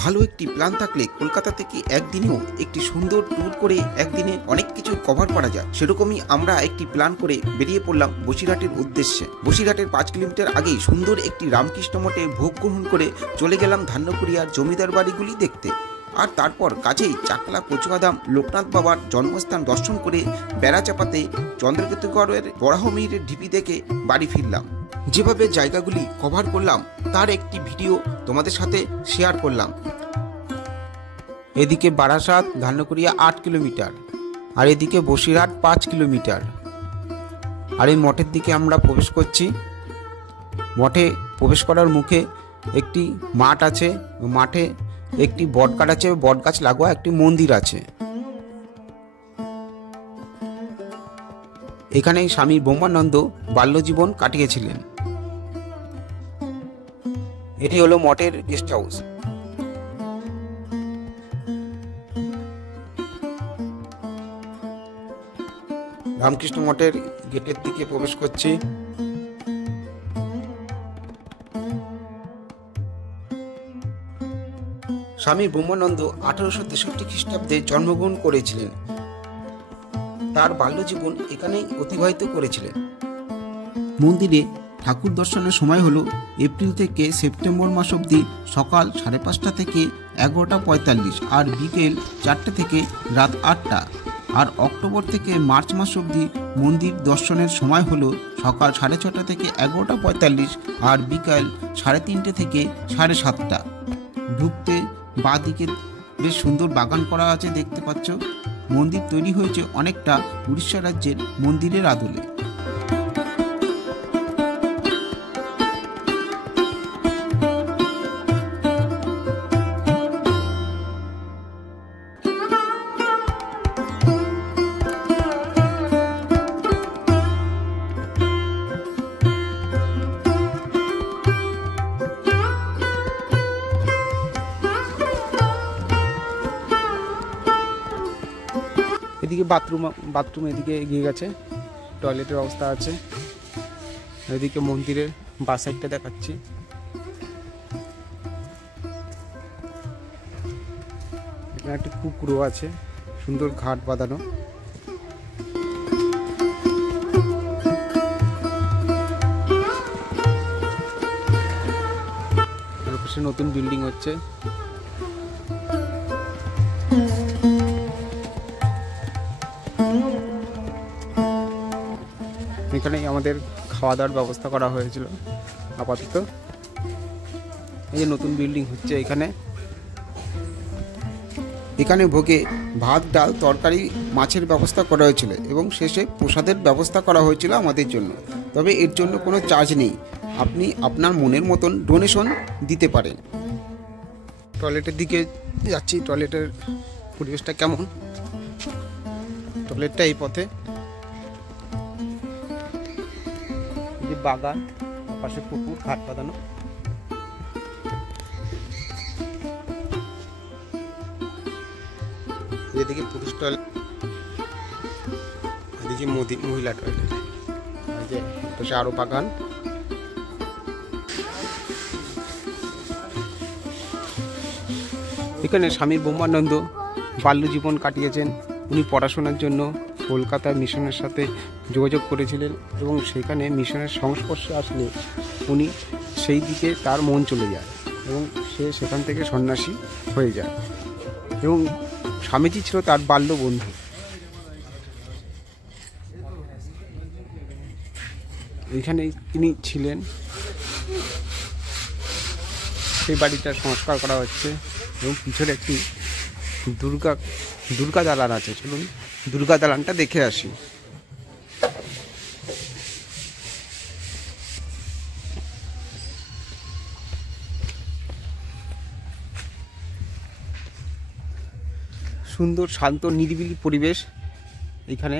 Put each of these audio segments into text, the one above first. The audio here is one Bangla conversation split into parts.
ভালো একটি প্ল্যান থাকলে কলকাতা থেকে একদিনেও একটি সুন্দর ট্যুর করে একদিনে অনেক কিছু কভার করা যায়। সেরকমই আমরা একটি প্ল্যান করে বেরিয়ে পড়লাম বসিরহাটের উদ্দেশ্যে। বসিরহাটের 5 কিলোমিটার আগেই সুন্দর একটি রামকৃষ্ণ মঠে ভোগ গ্রহণ করে চলে গেলাম ধান্যকুড়িয়ার জমিদার বাড়িগুলি দেখতে। আর তারপর কাছেই চাকলা কচুয়াদাম লোকনাথ বাবার জন্মস্থান দর্শন করে বেড়া চাপাতে চন্দ্রকেতুগড়ের বরাহমিহিরের ঢিপি দেখে বাড়ি ফিরলাম। যেভাবে জায়গাগুলি কভার করলাম তার একটি ভিডিও তোমাদের সাথে শেয়ার করলাম। এদিকে বারাসাত ধান্যকুড়িয়া 8 কিলোমিটার আর এদিকে বসিরহাট 5 কিলোমিটার। আর এই মঠের দিকে আমরা প্রবেশ করছি। মঠে প্রবেশ করার মুখে একটি মাঠ আছে, মাঠে একটি বটগাছ আছে, বটগাছ লাগোয়া একটি মন্দির আছে। এখানেই স্বামী ব্রহ্মানন্দ বাল্যজীবন কাটিয়েছিলেন। এটি হলো মঠের গেস্ট হাউস। রামকৃষ্ণ মঠের গেটের দিকে প্রবেশ করছি। স্বামী ব্রহ্মানন্দ 1863 খ্রিস্টাব্দে জন্মগ্রহণ করেছিলেন। তার বাল্যজীবন এখানেই অতিবাহিত করেছিলেন। মন্দিরে ঠাকুর দর্শনের সময় হলো এপ্রিল থেকে সেপ্টেম্বর মাস অবধি সকাল 5:30 থেকে 11:45 আর বিকেল 4টে থেকে রাত 8টা। আর অক্টোবর থেকে মার্চ মাস অবধি মন্দির দর্শনের সময় হলো সকাল 6:30 থেকে 11:45 আর বিকাল 3:30 থেকে 7:30। ঢুকতে বাঁ দিকে বেশ সুন্দর বাগান করা আছে, দেখতে পাচ্ছ। মন্দির তৈরি হয়েছে অনেকটা উড়িষ্যা রাজ্যের মন্দিরের আদলে। এদিকে বাথরুম এদিকে এগিয়ে গেছে, টয়লেটের অবস্থা আছে। এদিকে মন্দিরের বাঁ সাইডটা দেখাচ্ছি। এখানে একটা পুকুরও আছে, সুন্দর ঘাট বাঁধানো। আর পাশে নতুন বিল্ডিং হচ্ছে। এখানেই আমাদের খাওয়া দাওয়ার ব্যবস্থা করা হয়েছিল আপাতত। এই যে নতুন বিল্ডিং হচ্ছে এখানে ভোগে ভাত, ডাল, তরকারি, মাছের ব্যবস্থা করা হয়েছিল এবং শেষে প্রসাদের ব্যবস্থা করা হয়েছিল আমাদের জন্য। তবে এর জন্য কোনো চার্জ নেই, আপনি আপনার মনের মতন ডোনেশন দিতে পারেন। টয়লেটের দিকে যাচ্ছি। টয়লেটের পরিবেশটা কেমন? টয়লেটটা এই পথে। বাগান, পাশে পুকুর, ঘাট বাঁধানো। এদিকে পুরুষ টয়লেট, এদিকে মহিলা টয়লেট। পাশে আরো বাগান। এখানে স্বামী ব্রহ্মানন্দ বাল্যজীবন কাটিয়েছেন। উনি পড়াশোনার জন্য কলকাতার মিশনের সাথে যোগাযোগ করেছিলেন এবং সেখানে মিশনের সংস্পর্শে আসলে উনি সেই দিকে তার মন চলে যায় এবং সে সেখান থেকে সন্ন্যাসী হয়ে যায়। এবং স্বামীজি ছিল তার বাল্য বন্ধু। এখানে তিনি ছিলেন। সেই বাড়িটা সংস্কার করা হচ্ছে এবং পিছনে একটি দুর্গা দালান আছে। চলুন দুর্গা দালানটা দেখে আসি। সুন্দর শান্ত নিরিবিলি পরিবেশ। এখানে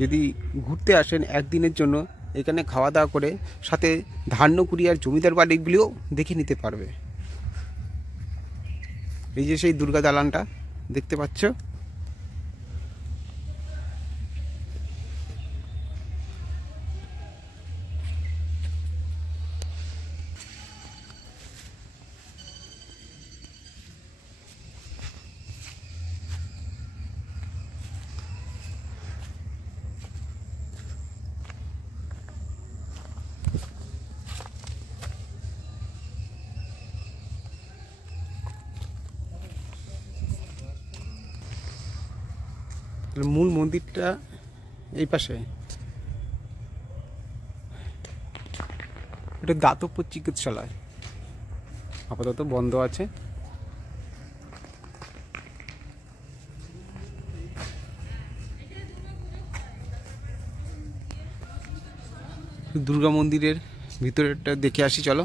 যদি ঘুরতে আসেন একদিনের জন্য, এখানে খাওয়া দাওয়া করে সাথে ধান্যকুড়িয়ার জমিদার বাড়িগুলিও দেখে নিতে পারবে। এই যে সেই দুর্গা দালানটা দেখতে পাচ্ছ। মূল মন্দিরটা এই পাশে। এটা দাতব্য চিকিৎসালয়, আপাতত বন্ধ আছে। দুর্গা মন্দিরের ভিতরেরটা দেখে আসি চলো।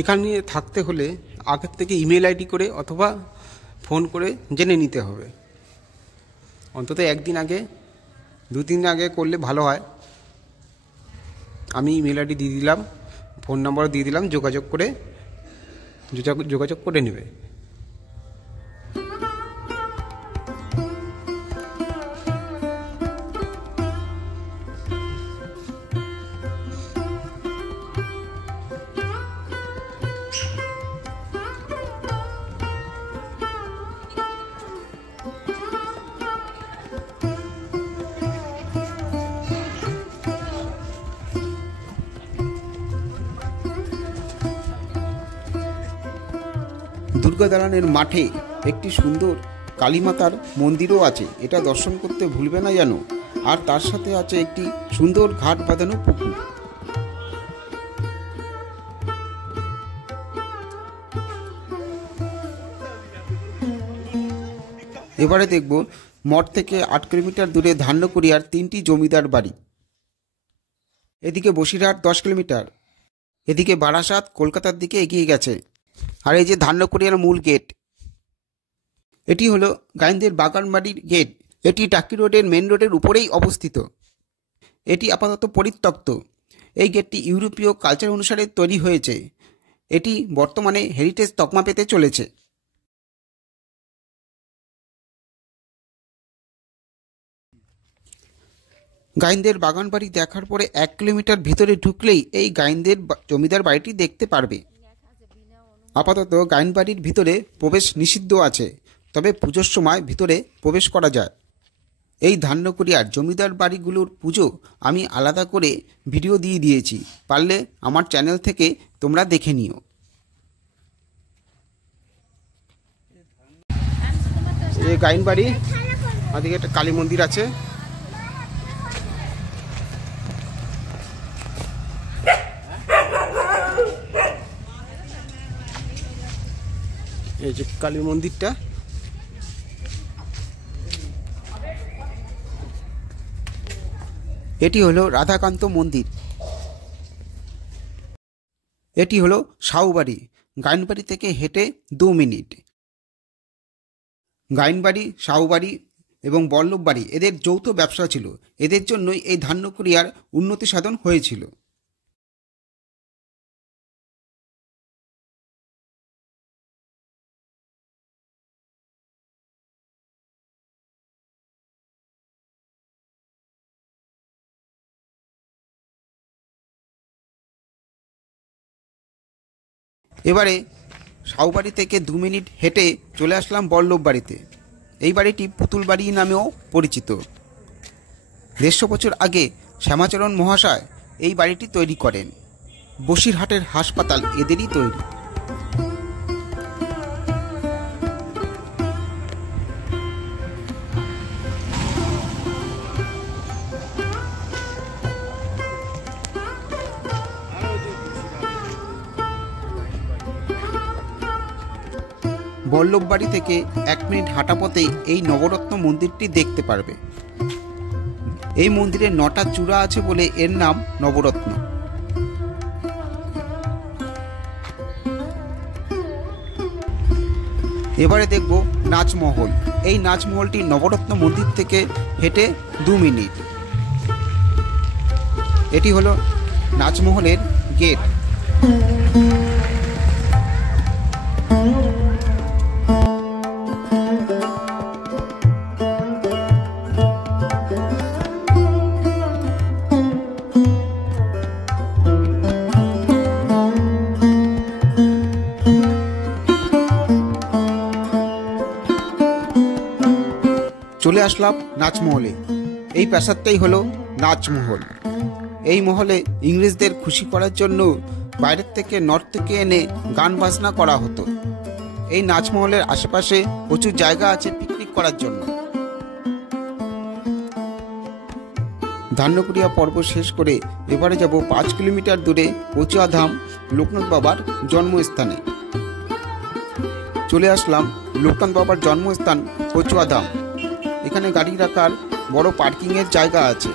এখানে থাকতে হলে আগের থেকে ইমেল আইডি করে অথবা ফোন করে জেনে নিতে হবে। অন্তত একদিন আগে, 2-3 দিন আগে করলে ভালো হয়। আমি ইমেল আইডি দিয়ে দিলাম, ফোন নাম্বারও দিয়ে দিলাম, যোগাযোগ করে নেবে। দুর্গা দালানের মাঠে একটি সুন্দর কালীমাতার মন্দিরও আছে, এটা দর্শন করতে ভুলবে না যেন। আর তার সাথে আছে একটি সুন্দর ঘাট বাঁধানো পুকুর। এবারে দেখব মঠ থেকে 8 কিলোমিটার দূরে ধান্যকুড়িয়ার 3টি জমিদার বাড়ি। এদিকে বসিরহাট 10 কিলোমিটার, এদিকে বারাসাত কলকাতার দিকে এগিয়ে গেছে। আর এই যে ধান্যকুড়িয়ার মূল গেট, এটি হলো গাইনদের বাগানবাড়ির গেট। এটি টাকি রোডের মেন রোডের উপরেই অবস্থিত। এটি আপাতত পরিত্যক্ত। এই গেটটি ইউরোপীয় কালচার অনুসারে তৈরি হয়েছে। এটি বর্তমানে হেরিটেজ তকমা পেতে চলেছে। গাইনদের বাগানবাড়ি দেখার পরে 1 কিলোমিটার ভিতরে ঢুকলেই এই গাইনদের জমিদার বাড়িটি দেখতে পারবে। আপাতত গাইন বাড়ির ভিতরে প্রবেশ নিষিদ্ধ আছে, তবে পুজোর সময় ভিতরে প্রবেশ করা যায়। এই ধান্যকুড়িয়ার জমিদার বাড়িগুলোর পুজো আমি আলাদা করে ভিডিও দিয়ে দিয়েছি, পারলে আমার চ্যানেল থেকে তোমরা দেখে নিও। এই গাইন বাড়ি, ওদিকে একটা কালী মন্দির আছে। এই যে কালী মন্দিরটা, এটি হলো রাধাকান্ত মন্দির। এটি হলো সাউবাড়ি, গাইনবাড়ি থেকে হেঁটে 2 মিনিট। গাইনবাড়ি, সাউবাড়ি এবং বল্লভবাড়ি এদের যৌথ ব্যবসা ছিল। এদের জন্যই এই ধান্যকুড়িয়ার উন্নতি সাধন হয়েছিল। এবারে সাউবাড়ি থেকে 2 মিনিট হেঁটে চলে আসলাম বল্লভবাড়িতে। এই বাড়িটি পুতুল বাড়ি নামেও পরিচিত। 150 বছর আগে শ্যামাচরণ মহাশয় এই বাড়িটি তৈরি করেন। বসিরহাটের হাসপাতাল এদেরই তৈরি। বল্লভবাড়ি থেকে 1 মিনিট হাঁটা পথেই এই নবরত্ন মন্দিরটি দেখতে পারবে। এই মন্দিরে 9টা চূড়া আছে বলে এর নাম নবরত্ন। এবারে দেখব নাচমহল। এই নাচমহলটি নবরত্ন মন্দির থেকে হেঁটে 2 মিনিট। এটি হলো নাচমহলের গেট। চলে আসলাম নাচমহলে। এই প্রাসাদটাই হলো নাচমহল। এই মহলে ইংরেজদের খুশি করার জন্য বাইরের থেকে নর্থ থেকে এনে গান বাজনা করা হতো। এই নাচমহলের আশেপাশে প্রচুর জায়গা আছে পিকনিক করার জন্য। ধান্যকুড়িয়া পর্ব শেষ করে এবারে যাব 5 কিলোমিটার দূরে কচুয়াধাম লোকনাথ বাবার জন্মস্থানে। চলে আসলাম লোকনাথ বাবার জন্মস্থান কচুয়াধাম। এখানে গাড়ি রাখার বড় পার্কিংয়ের জায়গা আছে।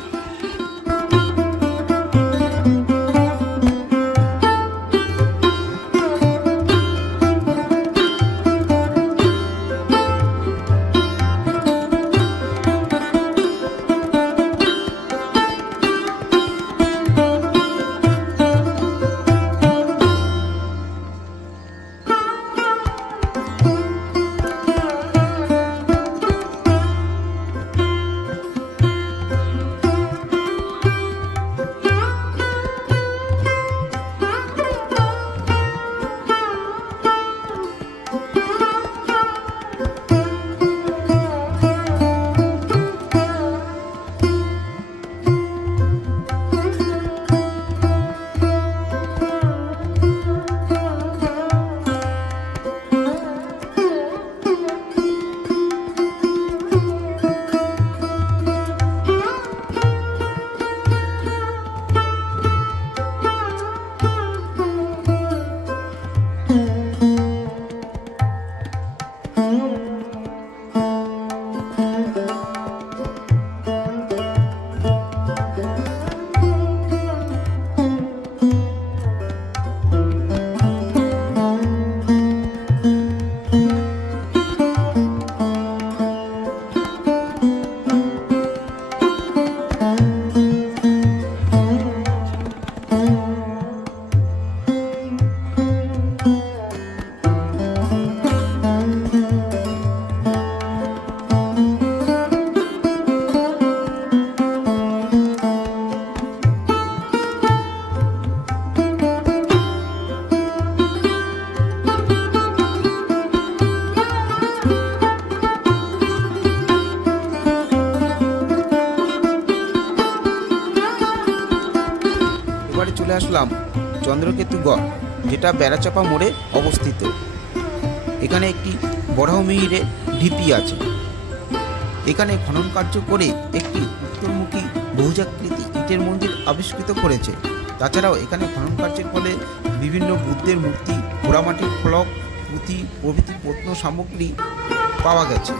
চলে আসলাম চন্দ্রকেতুগড়, যেটা বেড়াচাপা মোড়ে অবস্থিত। এখানে একটি বরাহমিহিরের ঢিপি আছে। এখানে খনন কার্য করে একটি উত্তরমুখী বহুজাকৃতি ইটের মন্দির আবিষ্কৃত করেছে। তাছাড়াও এখানে খনন কার্যের ফলে বিভিন্ন বুদ্ধের মূর্তি, পোড়ামাটির ফলক, পুঁতি প্রভৃতি প্রত্ন সামগ্রী পাওয়া গেছে।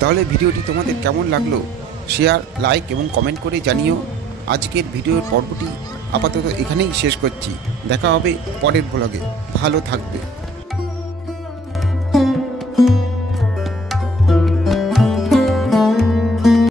তাহলে ভিডিওটি তোমাদের কেমন লাগলো শেয়ার, লাইক এবং কমেন্ট করে জানিও। আজকের ভিডিওর পর্বটি আপাতত এখানেই শেষ করছি। দেখা হবে পরের ব্লগে। ভালো থাকবে।